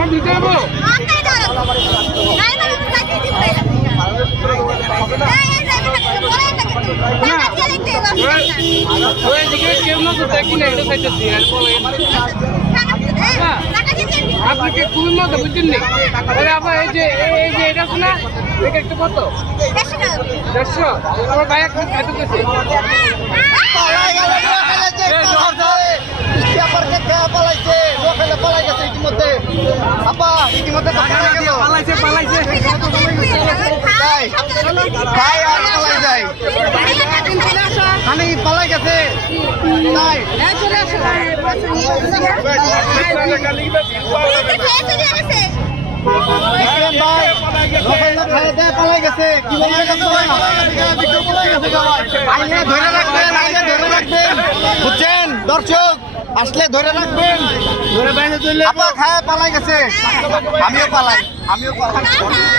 আমার দিতে হবে কেউ না তো দেখি না এটা খাইতেছি আপনাকে খুবই মজা বুঝছেন নি আবার এই যে এটা আছে না এটা একটু কত 150 আমার ভাই এখন খাইতেছে পালাই গেছে পালাই গেছে বুঝছেন দর্শক আসলে ধরে রাখবেন খায় পালাই গেছে আমিও পালাই